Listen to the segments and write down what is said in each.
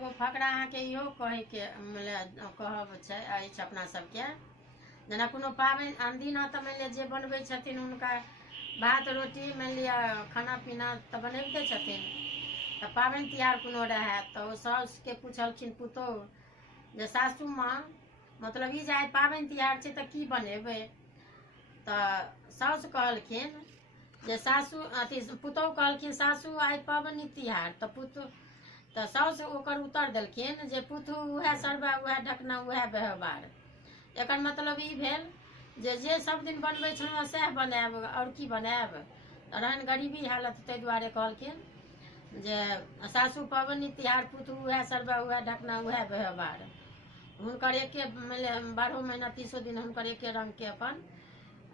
एगो फकरा अहाँके इहो कहैके कहब अछि अपना सबके, जेना कोनो पाबनि अनदिना तऽ मानि लिअ जे बनबै छथिन हुनका भात रोटी मानि लिअ खाना पीना तऽ बनबिते छथिन। तऽ पाबनि तिहार कोनो रहै तऽ ओ साउसके पुछलखिन पुतोहु जे सासू माँ मतलब ई जे आइ पाबनि तिहार छै तऽ की बनेबै? तऽ साउस कहलखिन जे सासू अथी पुतोहु कहलखिन सासू आइ पाबनि तिहार। तऽ साउस ओकर उत्तर देलखिन जे पुतहु उएह सरबा उएह ढकना उएह व्यवहार। एकर मतलब ई भेल जे सब दिन बनबै छलहुँ सएह बनायब, आओर की बनायब? रहनि गरीबी हालत ताहि दुआरे कहलखिन जे सासू पाबनि तिहार पुतहु उएह सरबा उएह ढकना उएह व्यवहार। हुनकर एके 12 महीना 30 दिन हुनकर एके रङ्गके अपन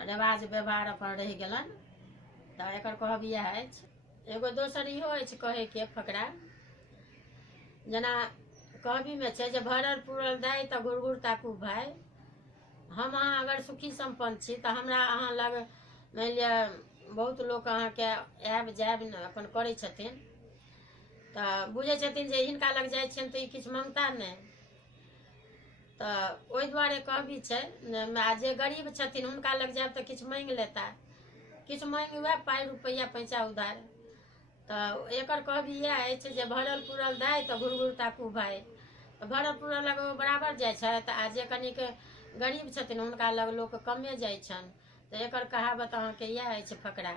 रिवाज व्यवहार अपन रहि गेलनि। तऽ एकर कहब इएह अछि। एगो दोसर इहो अछि कहैके फकरा, जेना कहबीमे छै जे भरल पूरल दाइ तऽ घुर घुर ताकू भाय। हम अहाँ अगर सुखी सम्पन्न छी तऽ हमरा अहाँ लग मानि लिअ बहुत लोक अहाँके आयब जायब अपन करै छथिन, तऽ बुझै छथिन जे हिनका लग जाइ छियनि तऽ ई किछु मङ्गता नहि। तऽ ओहि दुआरे कहबी छै जे गरीब छथिन हुनका लग जायब तऽ किछु माँगि लेता, किछु माँगि उएह पाइ रुपैआ पैसा उधार। तऽ एकर कहबी इएह अछि जे भरल पूरल दाइ तऽ घुर घुर ताकू भाय। तऽ भरल पूरल लग ओ बराबर जाइ छथि आ जे कनिक गरीब छथिन हुनका लग लोक कमे जाइ छनि। तऽ एकर कहावत अहाँके इएह अछि फकरा।